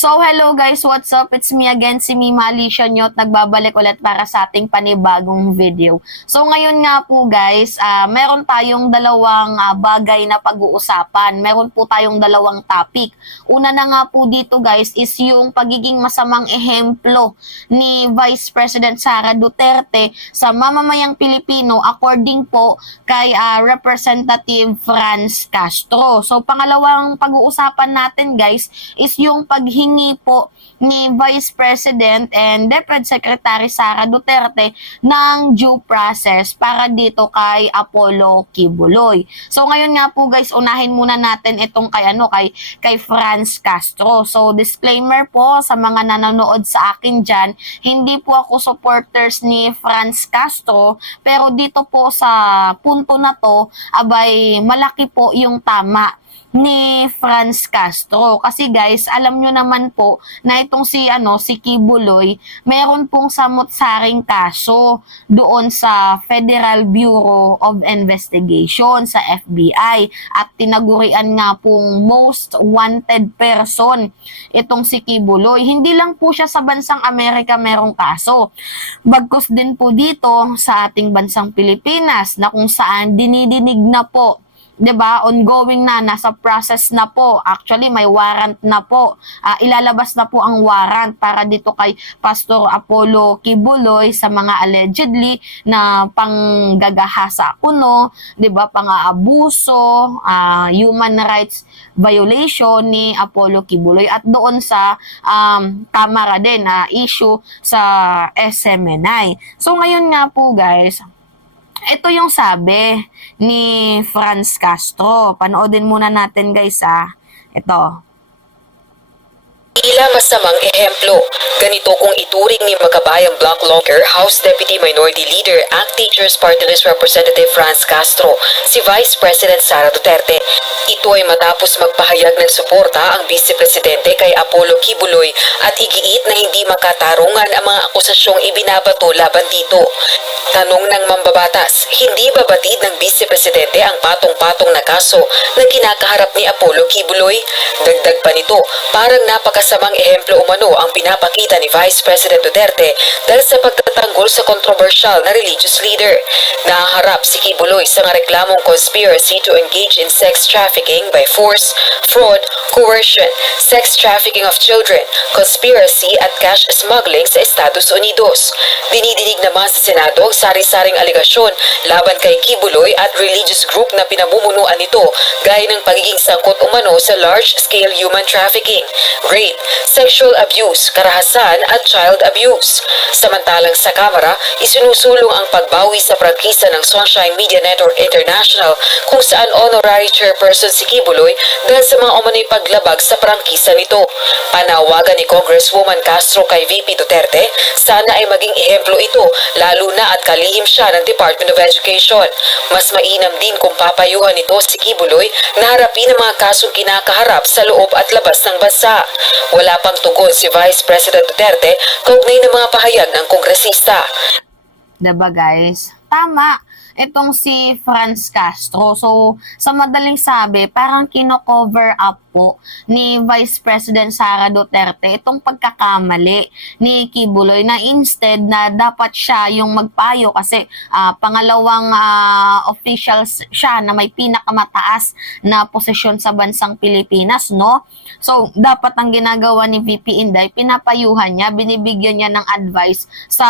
So hello guys, what's up? It's me again, si Mima Alicia Nyot, nagbabalik ulit para sa ating panibagong video. So ngayon nga po guys, meron tayong dalawang bagay na pag-uusapan. Meron po tayong dalawang topic. Una na nga po dito guys is yung pagiging masamang ehemplo ni Vice President Sara Duterte sa mamamayang Pilipino according po kay Representative Franz Castro. So pangalawang pag-uusapan natin guys is yung paghingi po ni Vice President and DepEd Secretary Sara Duterte ng due process para dito kay Apollo Kibuloy. So ngayon nga po guys, unahin muna natin itong kay Franz Castro. So disclaimer po sa mga nanonood sa akin diyan, hindi po ako supporters ni Franz Castro, pero dito po sa punto na to, abay malaki po yung tama ni Franz Castro. Kasi guys, alam nyo naman po na itong si Kibuloy, meron pong samot-saring kaso doon sa Federal Bureau of Investigation sa FBI at tinagurian nga pong most wanted person itong si Kibuloy. Hindi lang po siya sa bansang Amerika merong kaso. Bagkus din po dito sa ating bansang Pilipinas na kung saan dinidinig na po, 'di ba? Ongoing na, nasa process na po. Actually, may warrant na po. Ilalabas na po ang warrant para dito kay Pastor Apollo Kibuloy sa mga allegedly na panggagahasa kuno, 'di ba? Pang-aabuso, human rights violation ni Apollo Kibuloy at doon sa Kamara din na issue sa SMNI. So ngayon nga po guys, ito yung sabi ni Franz Castro. Panoodin muna natin guys Ito. Tila masamang ehemplo. Ganito kung ituring ni Makabayang Block Logger, House Deputy Minority Leader, ACT Teachers Party List Representative Franz Castro, si Vice President Sara Duterte. Ito ay matapos magpahayag ng suporta ang Vice Presidente kay Apollo Kibuloy at igiit na hindi makatarungan ang mga akusasyong ibinabato laban dito. Tanong ng mambabatas, hindi ba batid ng Vice Presidente ang patong-patong na kaso na kinakaharap ni Apollo Kibuloy? Dagdag pa nito, parang napakasamang ehemplo umano ang pinapakita ni Vice President Duterte dahil sa pagtatanggol sa controversial na religious leader. Naharap si Kibuloy sa mga reklamong conspiracy to engage in sex trafficking by force, fraud, coercion, sex trafficking of children, conspiracy at cash smuggling sa Estados Unidos. Dinidinig naman sa Senado ang sari-saring aligasyon laban kay Kibuloy at religious group na pinamumunuan nito gaya ng pagiging sangkot umano sa large-scale human trafficking, rape, sexual abuse, karahasan at child abuse. Samantalang sa Kamara, isinusulong ang pagbawi sa prangkisa ng Sunshine Media Network International kung saan honorary chairperson si Kibuloy dahil sa mga umano'y paglabag sa prangkisa nito. Panawagan ni Congresswoman Castro kay VP Duterte, sana ay maging ehemplo ito lalo na at kalihim siya ng Department of Education. Mas mainam din kung papayuhan nito si Kibuloy na harapin ang mga kasong kinakaharap sa loob at labas ng bansa. Wala pang tugon si Vice President Duterte kaugnay ng mga pahayag ng kongresista. Diba guys? Tama itong si Franz Castro. So, sa madaling sabi, parang kino-cover up po ni Vice President Sara Duterte itong pagkakamali ni Kibuloy na instead na dapat siya yung magpayo kasi pangalawang official siya na may pinakamataas na posisyon sa bansang Pilipinas, no? So, dapat ang ginagawa ni VP Inday, pinapayuhan niya, binibigyan niya ng advice sa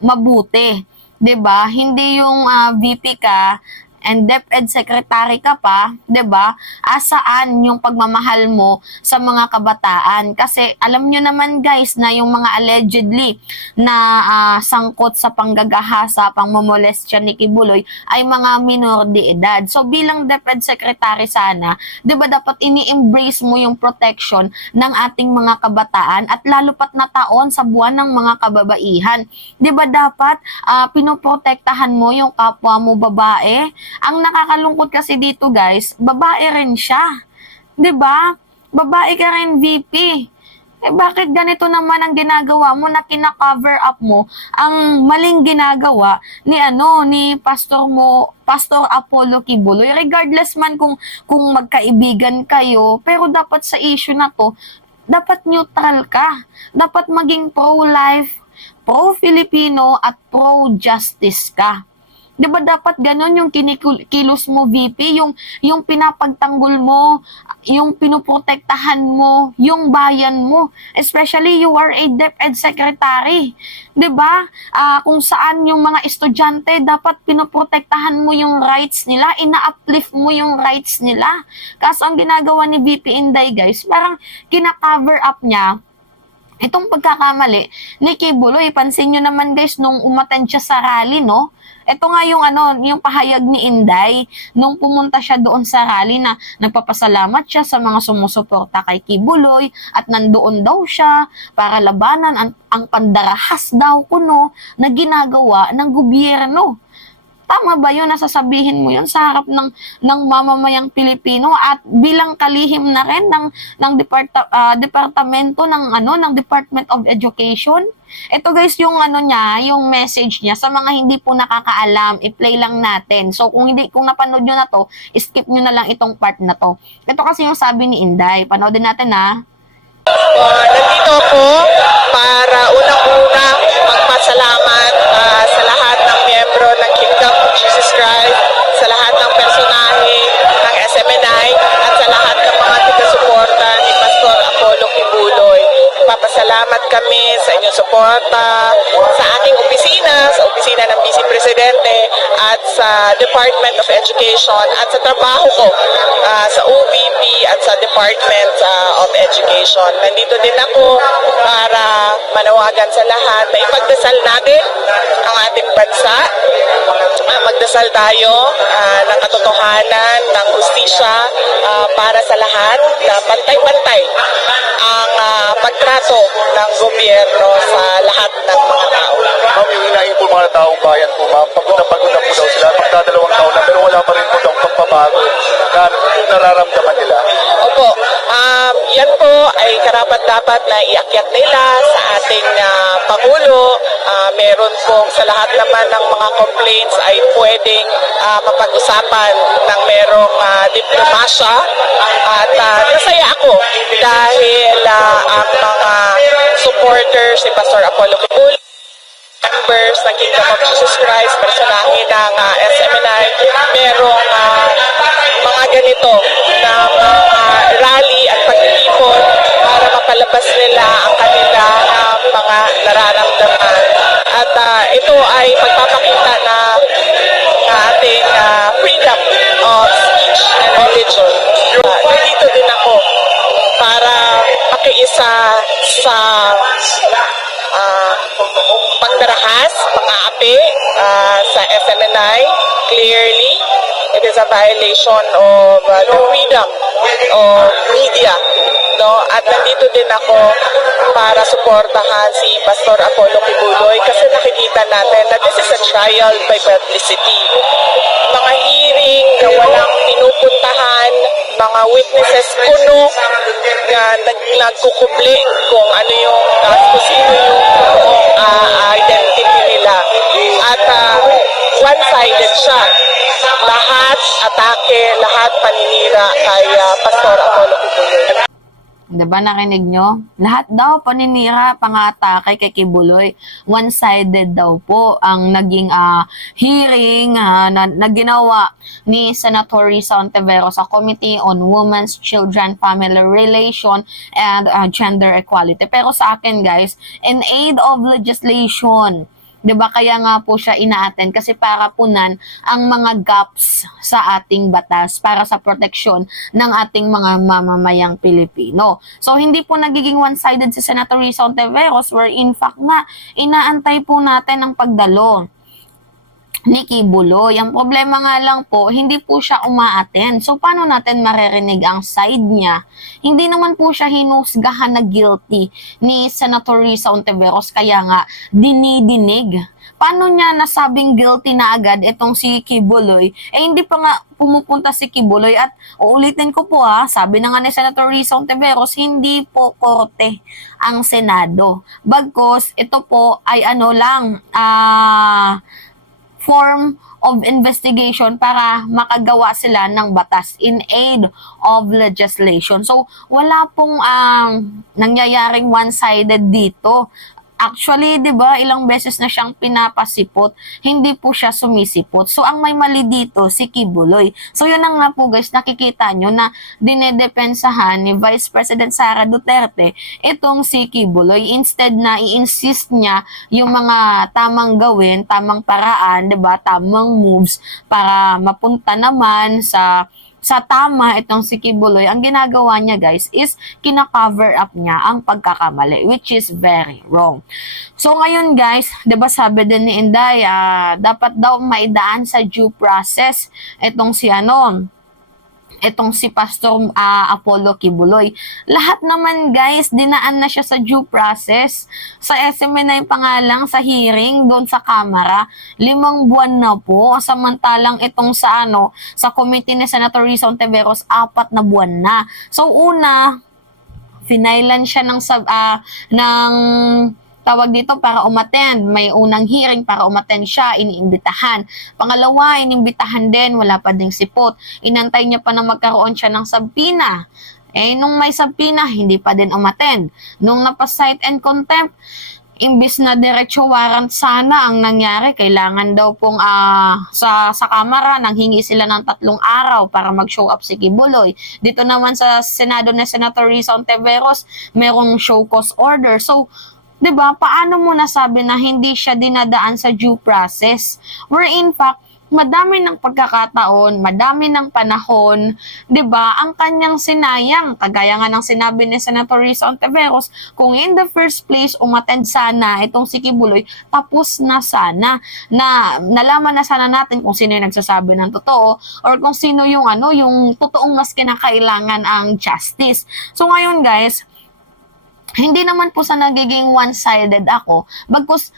mabuti. 'Di ba? Hindi yung VP ka and DepEd Secretary ka pa, 'di ba? Saan yung pagmamahal mo sa mga kabataan? Kasi alam nyo naman guys na yung mga allegedly na sangkot sa panggagahasa, pangmomolestya ni Kibuloy ay mga minor de edad. So bilang DepEd Secretary sana, 'di ba dapat ini-embrace mo yung protection ng ating mga kabataan at lalo pat na taon sa buwan ng mga kababaihan. 'Di ba dapat pinoprotektahan mo yung kapwa mo babae? Ang nakakalungkot kasi dito guys, babae rin siya. 'Di ba? Babae ka rin VP. Bakit ganito naman ang ginagawa mo na kina-cover up mo ang maling ginagawa ni pastor mo, Pastor Apollo Kibuloy, regardless man kung magkaibigan kayo, pero dapat sa issue na to dapat neutral ka. Dapat maging pro-life, pro-Filipino, at pro-justice ka. 'Di ba dapat ganon yung kinikilos mo, VP, yung pinapagtanggol mo, yung pinoprotektahan mo, yung bayan mo. Especially you are a DepEd secretary. 'Di ba? Kung saan yung mga estudyante dapat pinoprotektahan mo yung rights nila, ina-uplift mo yung rights nila. Kaso ang ginagawa ni VP Inday, guys, parang kina-cover up niya itong pagkakamali ni Kibuloy. Pansin nyo naman, guys, nung umattend siya sa rally, no? Ito nga yung yung pahayag ni Inday nung pumunta siya doon sa rally na nagpapasalamat siya sa mga sumusuporta kay Kibuloy at nandoon daw siya para labanan ang pandarahas daw kuno na ginagawa ng gobyerno. Tama ba yun? Nasasabihin mo yun sa harap ng mamamayang Pilipino at bilang kalihim na rin ng departamento ng Department of Education? Ito, guys, yung yung message niya sa mga hindi po nakakaalam, i-play lang natin. So kung napanood niyo na to, skip niyo na lang itong part na to. Ito kasi yung sabi ni Inday. Panoodin natin, ha. Nandito po para unang-una magpasalamat sa lahat ng miyembro ng Kingdom of Jesus Christ, sa lahat ng personahe ng SMNI at sa lahat ng mga taga-suporta ni Pastor Apollo Kibuloy. Nagpapasalamat kami sa inyong suporta sa aking opisina, sa opisina ng Vice Presidente at sa Department of Education at sa trabaho ko sa OVP at sa Department of Education. Nandito din ako para manawagan sa lahat na ipagdasal natin ang ating bansa. Magdasal tayo ng katotohanan, ng hustisya para sa lahat na pantay-pantay ang pagtrato ng gobyerno sa lahat ng mga tao. Ma'am, yung hinahin po mga taong bayan po, ma'am, pagod na po daw sila, magdadalawang taon na, pero wala pa rin po daw pagbabago na nararamdaman nila. Opo, yan po ay karapat-dapat na iakyat nila sa ating Pangulo. Meron pong sa lahat naman ng mga complaints ay pwedeng mapag-usapan ng merong diplomasya. At nasaya ako dahil ang mga supporters ni Pastor Apollo Kibuloy, members ng Kingdom of Jesus Christ, personahe ng SMNI, merong mga ganito na rally at pagtitipon para mapalabas nila ang kanilang mga nararamdaman. At ito ay pagpapakita na ating freedom of speech and religion. Nandito din ako para pakiisa sa pagdarahas, pang-aapi sa SMNI. Clearly, it is a violation of the freedom of media. No? At nandito din ako para suportahan si Pastor Apollo Kibuloy kasi nakikita natin na this is a trial by publicity. Mga hearing na walang pinupuntahan, mga witnesses kuno na nagkukubli kung ano yung kung sino yung identity nila. At one-sided siya. Lahat atake, lahat paninira kay Pastor Apollo Kibuloy. Diba narinig nyo? Lahat daw paninira, pang-atake kay Kibuloy. One-sided daw po ang naging hearing na ginawa ni Senator Risa Ontiveros sa Committee on Women's, Children, Family Relation, and Gender Equality. Pero sa akin, guys, in aid of legislation, 'di ba kaya nga po siya ina-attend kasi para punan ang mga gaps sa ating batas para sa proteksyon ng ating mga mamamayang Pilipino. So hindi po nagiging one-sided si Senator Risa Ontiveros where in fact nga inaantay po natin ang pagdalo ni Kibuloy. Ang problema nga lang po, hindi po siya uma-attend. So, paano natin maririnig ang side niya? Hindi naman po siya hinusgahan na guilty ni Senator Risa Ontiveros, kaya nga dinidinig. Paano niya nasabing guilty na agad itong si Kibuloy? Hindi pa nga pumupunta si Kibuloy at uulitin ko po sabi na nga ni Senator Risa Ontiveros, hindi po korte ang Senado. Bagkos, ito po ay form of investigation para makagawa sila ng batas in aid of legislation. So, wala pong nangyayaring one-sided dito. Actually, 'di ba, ilang beses na siyang pinapasipot, hindi po siya sumisipot. So, ang may mali dito si Kibuloy. So, yun na nga po guys, nakikita nyo na dinedepensahan ni Vice President Sara Duterte itong si Kibuloy. Instead na i-insist niya yung mga tamang gawin, tamang paraan, 'di ba, tamang moves para mapunta naman sa tama itong si Kibuloy, ang ginagawa niya guys is kina-cover up niya ang pagkakamali, which is very wrong. So ngayon guys, 'di ba sabi din ni Inday, dapat daw maidaan sa due process itong si Pastor Apollo Kibuloy. Lahat naman guys, dinaan na siya sa due process. Sa SMNI na yung pangalang sa hearing doon sa Kamara, 5 buwan na po. Samantalang itong sa committee ni Senator Risa Ontiveros, 4 na buwan na. So una, finailan siya ng tawag dito para umattend. May unang hearing para umattend siya, iniimbitahan. Pangalawa, inimbitahan din, wala pa ding sipot. Inantay niya pa na magkaroon siya ng subpoena. Nung may subpoena, hindi pa din umattend. Nung napasight and contempt, imbis na diretso warrant sana ang nangyari, kailangan daw pong sa Kamara, nanghingi sila ng 3 araw para mag-show up si Kibuloy. Dito naman sa Senado ni Senator Risa Ontiveros, merong show cause order. So, 'di ba, paano mo nasabi na hindi siya dinadaan sa due process? Where in fact, madami ng pagkakataon, madami ng panahon, 'di ba, ang kanyang sinayang. Kagaya nga ng sinabi ni Senator Risa Ontiveros, kung in the first place umattend sana itong si Kibuloy, tapos na sana, na nalaman na sana natin kung sino yung nagsasabi ng totoo or kung sino yung yung totoong mas kinakailangan ang justice. So ngayon guys, hindi naman po sa nagiging one-sided ako, bagkus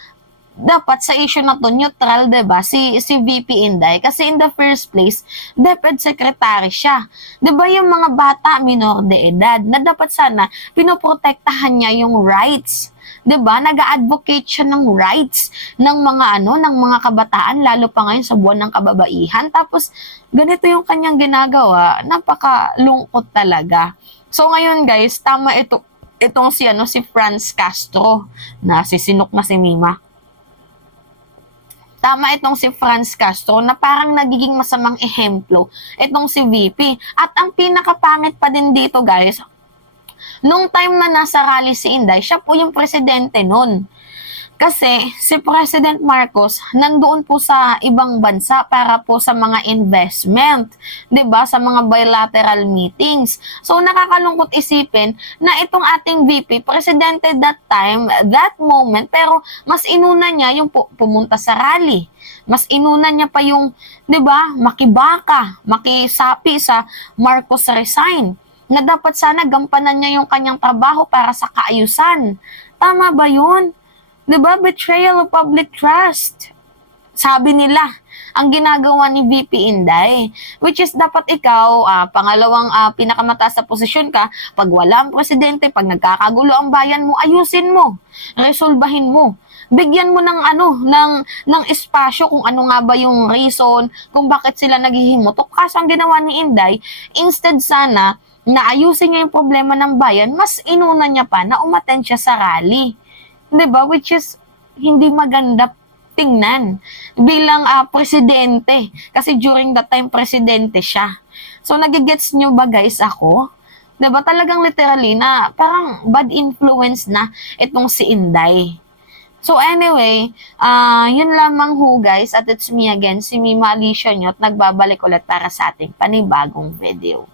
dapat sa issue na to neutral, 'di ba? Si VP Inday kasi in the first place, DepEd secretary siya. 'Di ba yung mga bata minor de edad na dapat sana pinoprotektahan niya yung rights. 'Di ba? Nag-a-advocate siya ng rights ng mga ng mga kabataan, lalo pa ngayon sa buwan ng kababaihan. Tapos ganito yung kanyang ginagawa, napakalungkot talaga. So ngayon guys, tama itong si Franz Castro na sisinok na si Mima. Tama itong si Franz Castro na parang nagiging masamang ehemplo itong si VP. At ang pinakapangit pa din dito guys, nung time na nasa rally si Inday, siya po yung presidente nun. Kasi si President Marcos nandoon po sa ibang bansa para po sa mga investment, 'di ba? Sa mga bilateral meetings. So nakakalungkot isipin na itong ating VP, presidente that time, that moment, pero mas inuna niya yung pumunta sa rally. Mas inuna niya pa yung, 'di ba, makibaka, makisapi sa Marcos resign. Na dapat sana gampanan niya yung kanyang trabaho para sa kaayusan. Tama ba 'yun? 'Di ba? Betrayal of public trust. Sabi nila, ang ginagawa ni VP Inday, which is dapat ikaw, pangalawang pinakamataas na posisyon ka, pag wala ang presidente, pag nagkakagulo ang bayan mo, ayusin mo, resolbahin mo. Bigyan mo ng ng espasyo kung ano nga ba yung reason, kung bakit sila naghihimutok. Kaso ang ginawa ni Inday, instead sana na ayusin niya yung problema ng bayan, mas inuna niya pa na umattend siya sa rally. 'Di ba? Which is hindi maganda tingnan bilang presidente. Kasi during that time, presidente siya. So, nagigets nyo ba guys ako? 'Di ba? Talagang literally na parang bad influence na itong si Inday. So anyway, yun lamang ho guys. At it's me again, si Mima Alicia nyo, at nagbabalik ulit para sa ating panibagong video.